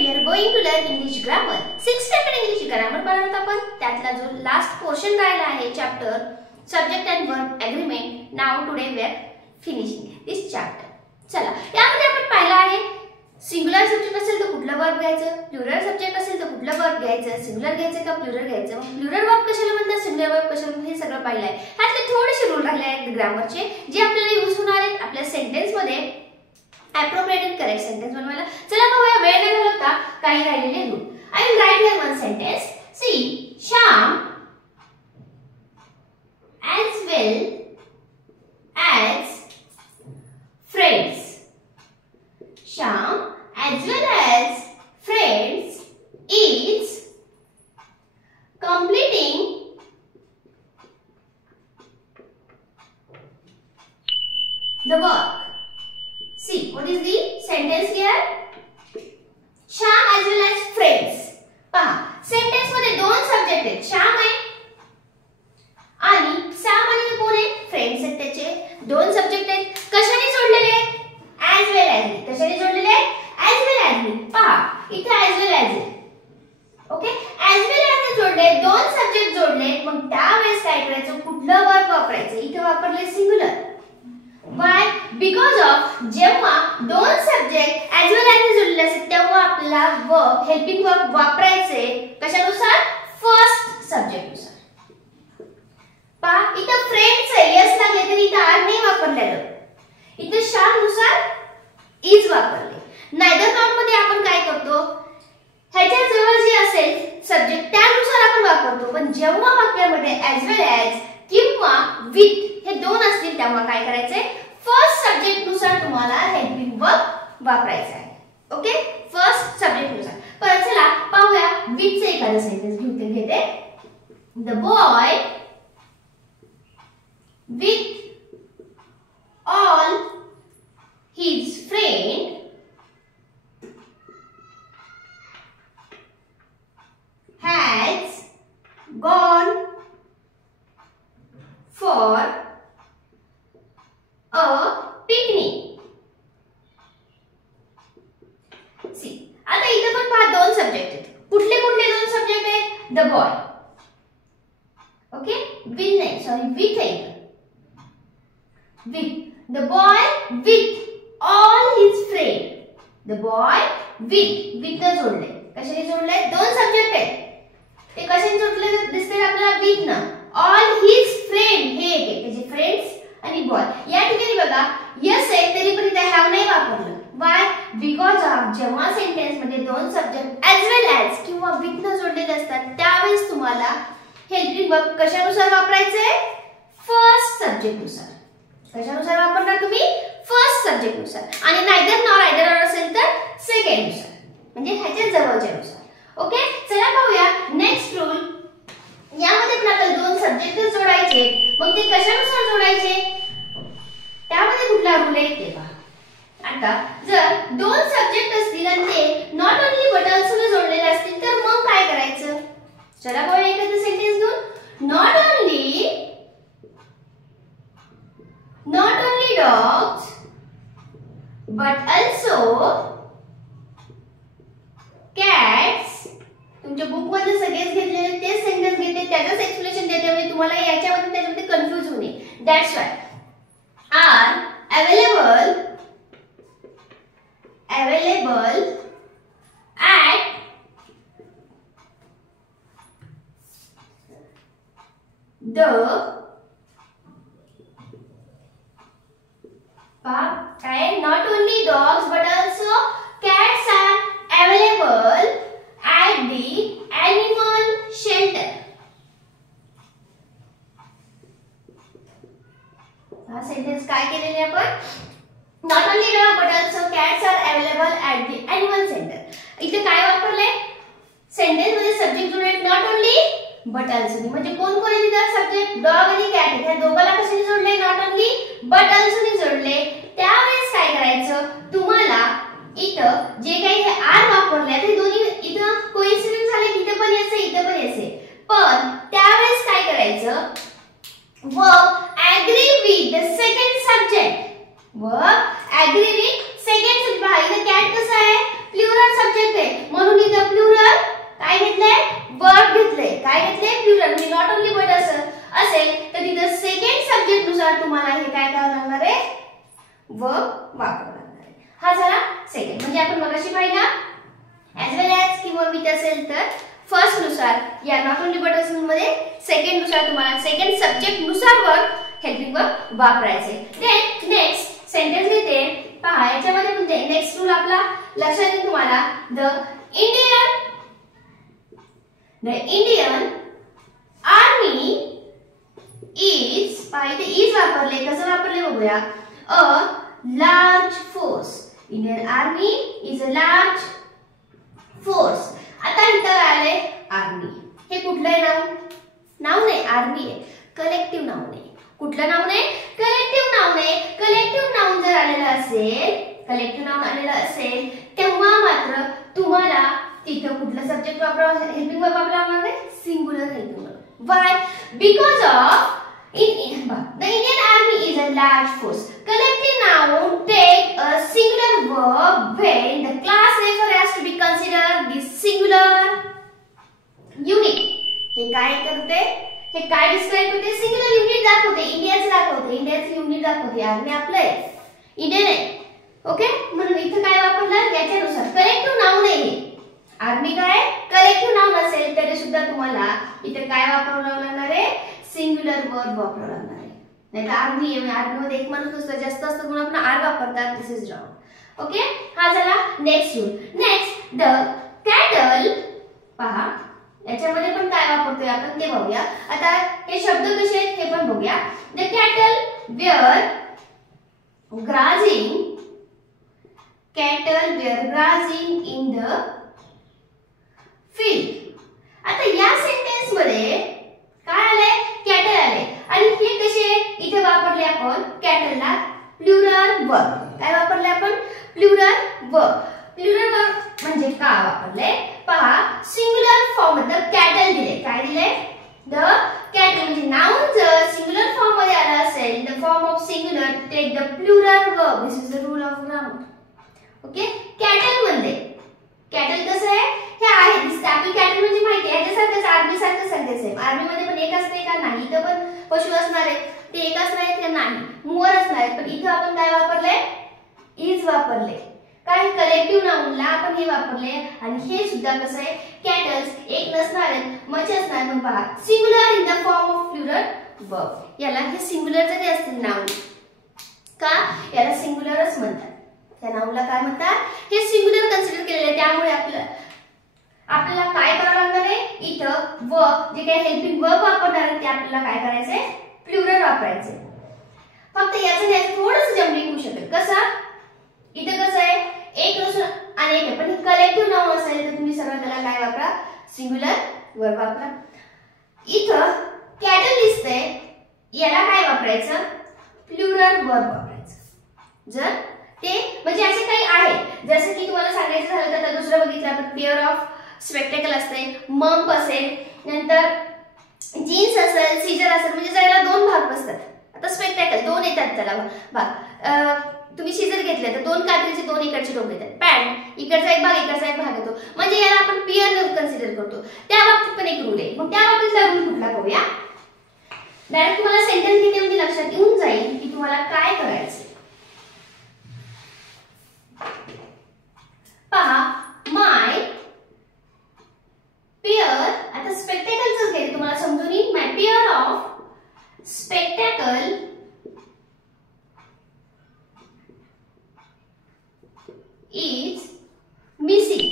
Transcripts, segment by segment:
we are going to learn English grammar. 6th standard English grammar पाहणार आपण. त्यातला जो लास्ट पोर्शन राहिला आहे chapter subject and verb agreement. Now today we are finishing this chapter. चला, यामध्ये आपण पाहिलं आहे सिंगुलर सब्जेक्ट असेल तर कुठला वर्ब घ्यायचं, प्लुरल सब्जेक्ट असेल तर कुठला वर्ब घ्यायचं, सिंगुलर घ्यायचं का प्लुरल घ्यायचं, मग प्लुरल वर्ब कशाला म्हणतात, सिंगुलर वर्ब कशाला म्हणतात, हे सगळं पाहिलं आहे. ह्यातले थोडेसे रूल राहिले आहेत ग्रामरचे जे आपल्याला यूज होणार आहेत आपल्या सेंटेन्स मध्ये appropriate and correct sentence बनवायला. चला पाहूया वेळ न घालवता काही राहिलेले rule. I will write here one sentence. See, Shyam as well as friends. Shyam as well as friends is completing the work. See, what is the sentence here? Shyam as well as friends. पहा, sentence मध्ये दोन subject आहेत, श्याम आहे आणि Sam आणि कोण आहे, friends आहेत. त्याचे दोन सब्जेक्ट आहेत. कशाने जोडलेले आहेत? as well as. कशाने जोडलेले आहेत? as well as. पहा, इथे as well as आहे. ओके, as well as ने जोडले, दोन सब्जेक्ट जोडले. मग त्यावेळेस काय करायचं, कुठलं वर्ब वापरायचं? इथे वापरले सिंगुलर. Why? Because of जेव्हा दोन सब्जेक्ट as well as जोडलेले असतात तेव्हा आपल्याला वर्ब हेल्पिंग वर्ब वापरायचे कशानुसार? फर्स्ट सब्जेक्ट नुसार. पहा, इथे फ्रेंड्स आहे, यस लागले तरी इथे आर नाही वापरलेलं. इथे श्याम नुसार इज वापरले. नायदर नॉट मध्ये आपण काय करतो, ह्याच्या जवळ जे असेल सब्जेक्ट त्यानुसार आपण वापरतो. पण जेव्हा वाक्यामध्ये as well as किंवा with हे दोन असतील तेव्हा काय करायचंय, फर्स्ट सब्जेक्ट नुसार तुम्हाला हेल्पिंग वर्ब वापरायचा आहे. ओके, फर्स्ट सब्जेक्ट नुसार. पण चला पाहूया विथ चे एखादं सेंटेन्स घेते. The boy with all his friend has gone for a picnic. See, आता इथे पण पहा दोन सब्जेक्ट आहेत. कुठले कुठले दोन सब्जेक्ट आहेत? The boy. ओके, विथ नाही, सॉरी विथ आहे. With the boy with all his friend. The boy with न जोडले. कशाने जोडले? दोन सब्जेक्ट आहेत. ते कशाने जोडले दिसते आपल्याला? विथ ना. ऑल हिज फ्रेंड हे येते त्याचे फ्रेंड्स आणि बॉय. या ठिकाणी बघा यस आहे तरी पण इथे हॅव नाही वापरलं. व्हाय? बिकॉज ऑफ जेव्हा सेंटेन्स मध्ये दोन सब्जेक्ट as well as किंवा with न जोडलेले असतात त्यावेळेस तुम्हाला हेल्पिंग वर्ब कशानुसार वापरायचे? फर्स्ट सब्जेक्ट नुसार. कशानुसार वापरणार तुम्ही? फर्स्ट सब्जेक्ट नुसार. आणि नायदर नॉर आयदर ऑर असेल तर सेकंड नुसार, म्हणजे ह्याच्या जवळच्या नुसार. ओके, चला पाहूया नेक्स्ट रूल. यामध्ये पण आपल्याला दोन सब्जेक्ट जोडायचे. मग ते कशानुसार जोडायचे? त्यामध्ये कुठला रूल आहे ते पहा. आता जर दोन सब्जेक्ट असतील आणि ते नॉट ओन्ली बट ऑल्सो ने जोडलेले असतील तर मग काय करायचं? चला बघूया एखादं सेंटेन्स घेऊन. Not only dogs but also cats. तुमच्या बुक मध्ये सगळेच घेतलेले तेच सेंटेन्स घेते, त्याचंच एक्सप्लेनेशन देते, म्हणजे तुम्हाला याच्यामध्ये त्याच्यामध्ये कन्फ्यूज होऊ नये. That's why are available at the काय not only dogs but also cats are available at the animal shelter. हा सेंटेन्स काय केलेले आपण? Not only dog but also cats are available at the animal centre. इथे काय वापरले? Sentence मध्ये subject जोडले नॉट ओनली बट ऑल्सो. म्हणजे कोण कोण आहे तिथे? सब्जेक्ट डॉग आणि कॅट. ह्या दोघांना कशाने जोडले? नॉट ओनली बट ऑल्सो ने जोडले. त्यावेळेस काय करायचं तुम्हाला? इथं जे काही हे आर वापरले ते दोन्ही इथं कोइन्सिडेंट झाले, इथे पण यायचे इथे पण यायचे. पण त्यावेळेस काय करायचं? Verb agree with the second subject. Verb agree with second subject. इथे कॅट कसं आहे? प्लुरल सब्जेक्ट आहे. सेकंड. म्हणजे आपण मगाशी पाहिला ॲज वेल ॲज किंवा विथ असेल तर फर्स्ट नुसार या नॉट ओनली बट असेल मध्ये सेकंड नुसार तुम्हाला सेकंड सब्जेक्ट नुसार वर्ब हेल्पिंग वर्ब वापरायचे. देन नेक्स्ट सेंटेन्स घेते पहा. याच्यामध्ये म्हणते नेक्स्ट रूल आपला लक्षात येईल तुम्हाला. द इंडियन आर्मी इज, पहा इथे इज वापरले. कसं वापरले बघूया. A large force. Indian army is a large force. आता इथं आले आर्मी. हे कुठलं आहे नाउन? नाउन आहे. आर्मी आहे. कलेक्टिव्ह नाउन आहे. कुठलं नाउन आहे? कलेक्टिव्ह नाउन आहे. कलेक्टिव्ह नाउन जर आलेलं असेल, कलेक्टिव्ह नाउन आलेलं असेल तेव्हा मात्र तुम्हाला तिथं कुठलं सब्जेक्ट वापरावं, हेल्पिंग वर्ब वापरावं लागेल? Singular helping verb. Why? Because of the Indian army is a large force. Collective noun take a singular verb when the class refer has to be considered the singular unit. हे काय करते? हे काय describe करते? Singular unit दाखवते. इंडियाचं दाखवते. इंडियाचं युनिट दाखवते. आर्मी आपलं आहे, इंडियन आहे. ओके, म्हणून इथं काय वापरलं? याच्यानुसार कलेक्टिव्ह नाउन आहे. आर्मी काय कलेक्टिव्ह नाउन असेल तरी सुद्धा तुम्हाला इथे काय वापरावं लागणार आहे? सिंगुलर वर्ब वापरावं लागणार आहे. नाही तर आर्मीमध्ये एक माणूस असतो, जास्त असतं म्हणून आपण आर वापरतात. दिस इज रॉंग. ओके, हा झाला next rule. Next the cattle. पहा याच्यामध्ये पण काय वापरतोय आपण ते बघूया. आता हे शब्द कसे आहेत हे पण बघूया. The cattle were grazing. Cattle were grazing in the field. आता या सेंटेन्स मध्ये काय आले? कॅटल आले. आणि हे कसे इथे वापरले आपण कॅटलला प्लुरल वर्ब. काय वापरले आपण? Plural verb. प्लुरल वर्ब म्हणजे का वापरले? पहा सिंगुलर फॉर्म मध्ये कॅटल दिले. काय दिले? The cattle. म्हणजे नाउन जर सिंगुलर फॉर्म मध्ये आला असेल in the form of singular take the plural verb. This is the rule of grammar. Okay, cattle मध्ये कॅटल कसं आहे? हे आहे दिसते आपली कॅटल म्हणजे माहिती आहे. ह्याच्यासारखंच आर्मी सारखं सांगायचं आहे. आर्मी मध्ये पण एक असते का? नाही. इथं पण पशु असणार आहे. ते एक असणार आहे का? नाही. मोर असणार आहे. पण इथं आपण काय वापरले? इज वापरले. काय कलेक्टिव्ह नाउनला आपण हे वापरले. आणि हे सुद्धा कसं आहे? कॅटल्स एक नसणार आहेत, मच असणार. पण पहा singular in the form of plural verb. याला हे सिंगुलर जरी असतील नाउन का याला सिंगुलरच म्हणतात. त्या नाउनला काय म्हणतात? हे सिंगुलर कन्सिडर केलेले. त्यामुळे आपल्याला काय करावं लागणार आहे? इथं वर्ब जे काही हेल्पिंग वर्ब वापरणार आहे ते आपल्याला काय करायचंय? प्लुरल वापरायचे. फक्त याचं थोडंसं जम्बलिंग होऊ शकेल. कसं? इथं कसं आहे? एक नसून अनेक आहे. पण कलेक्टिव्ह नाउन असेल तर तुम्ही सरळ त्याला काय वापरा? सिंगुलर वर्ब वापरा. इथं कॅटल दिसतंय, याला काय वापरायचं? प्लुरल वर्ब वापरायचं. जर ते म्हणजे असे काही आहे जसं की तुम्हाला सांगायचं झालं तर दुसरं बघितलं आपण पेअर ऑफ स्पेक्टेकल असते, मंप असेल, नंतर जीन्स असेल, सीजर असेल. म्हणजे ज्याला दोन भाग बसतात. आता स्पेक्टेकल दोन येतात त्याला भाग. तुम्ही सीजर घेतले तर दोन कात्रीचे दोन इकडचे टोक येतात. पॅन्ट इकडचा एक भाग इकडचा एक भाग येतो. म्हणजे याला आपण पेअर कन्सिडर करतो. त्या बाबतीत पण एक रूल आहे. मग त्या बाबतीतला रूल कुठला बघूया. डायरेक्ट तुम्हाला सेंटेन्स घेते म्हणजे लक्षात येऊन जाईल की तुम्हाला काय करायचं. पहा माय पेअर. आता स्पेक्टेकलच घेते तुम्हाला समजून येईल. My pair of spectacle is missing.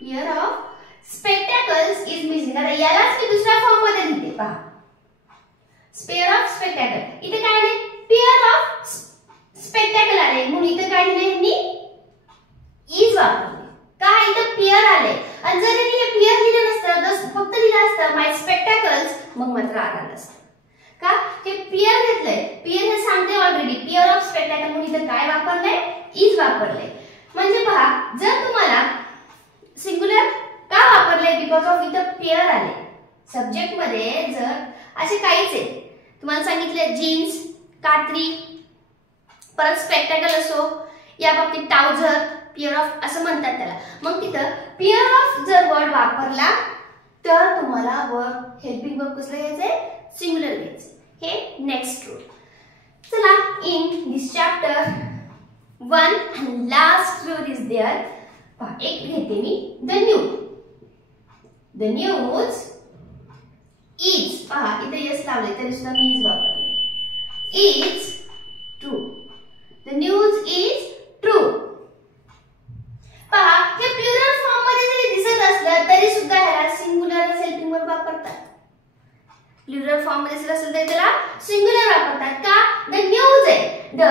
Pair of spectacles is missing. आता यालाच मी दुसऱ्या फॉर्म मध्ये लिहिते. पहा पेअर ऑफ स्पेक्टॅकल. इथे काय आले? पेअर ऑफ स्पेक्टॅकल आले. म्हणून इथे काय दिले? मी इज वापरले. का? इथे पेअर आले. आणि जर हे पेअर दिलं नसतं, फक्त दिलं असतं माय स्पेक्टॅकल्स, मग मात्र आलं नसतं. का? हे पेअर घेतलंय. पेअर हे सांगते ऑलरेडी पेअर ऑफ स्पेक्टॅकल म्हणून इथे काय वापरलंय? इज वापरलंय. म्हणजे पहा जर तुम्हाला सिंगुलर का वापरलंय? बिकॉज ऑफ इथं पेअर आले. सब्जेक्ट मध्ये जर असे काहीच आहे तुम्हाला सांगितलं जीन्स, कात्री, परत स्पेक्टॅकल असो, या बाबतीत ट्राउझर, पेअर ऑफ असं म्हणतात त्याला. मग तिथं पेअर ऑफ जर वर्ड वापरला तर तुम्हाला वर्ब हेल्पिंग वर्ब कसलं घ्यायचंय? सिंगुलर घ्यायचं. हे नेक्स्ट रूल. चला in this chapter and last word is there. पहा एक घेते मी the news is, पहा इथे यस लावले तरी सुद्धा मी इज वापरले, is true. The news is true. पहा हे प्लुरल फॉर्म मध्ये जरी दिसत असलं तरी सुद्धा ह्याला सिंगुलर हेल्पिंग वर्ब वापरतात. प्लुरल फॉर्म मध्ये जर असेल तर त्याला सिंगुलर वापरतात का? द न्यूज आहे. The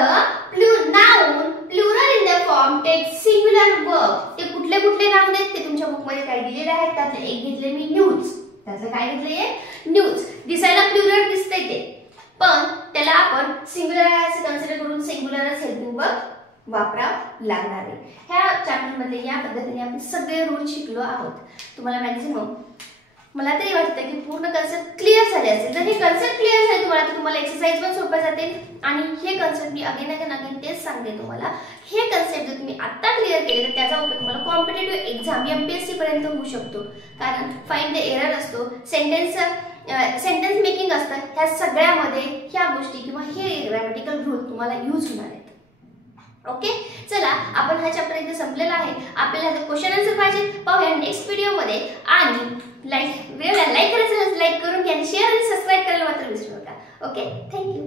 noun plural in the form take singular verb. ते कुठले कुठले नाउन आहेत ते तुमच्या बुक मध्ये काय दिलेले आहेत. त्यातले एक घेतले मी न्यूज. त्यातलं काय घेतलंय? न्यूज. दिसायला प्लुरल दिसतंय ते, पण त्याला आपण सिंगुलर आहे असं कन्सिडर करून सिंगुलरच हेल्पिंग वर्ब वापरावं लागणार आहे. ह्या चॅप्टर मध्ये या पद्धतीने आपण सगळे रूल शिकलो आहोत. तुम्हाला मॅक्झिमम मला तरी वाटतं की पूर्ण कन्सेप्ट क्लिअर झाले असेल. जर हे कन्सेप्ट क्लिअर झाले तुम्हाला तर तुम्हाला एक्सरसाइज पण सोपं जातील. आणि हे कन्सेप्ट मी अगेन तेच सांगते तुम्हाला, हे कन्सेप्ट जर तुम्ही आता क्लिअर केले तर त्याचा उपयोग तुम्हाला कॉम्पिटेटिव्ह एक्झाम MPSC पर्यंत होऊ शकतो. कारण फाइंड द एरर असतो, सेंटेन्स मेकिंग असतं. ह्या सगळ्यामध्ये ह्या गोष्टी किंवा हे ग्रॅमॅटिकल रूल तुम्हाला यूज होणार आहेत. ओके, चला आपण हा चॅप्टर इथे संपलेला आहे. आपल्याला क्वेश्चन आन्सर पाहिजे पाहूया नेक्स्ट व्हिडिओ मध्ये. आणि लाईक करायचं, लाईक करून घ्या आणि शेअर आणि सबस्क्राईब करायला मात्र विसरू नका. Okay, thank you.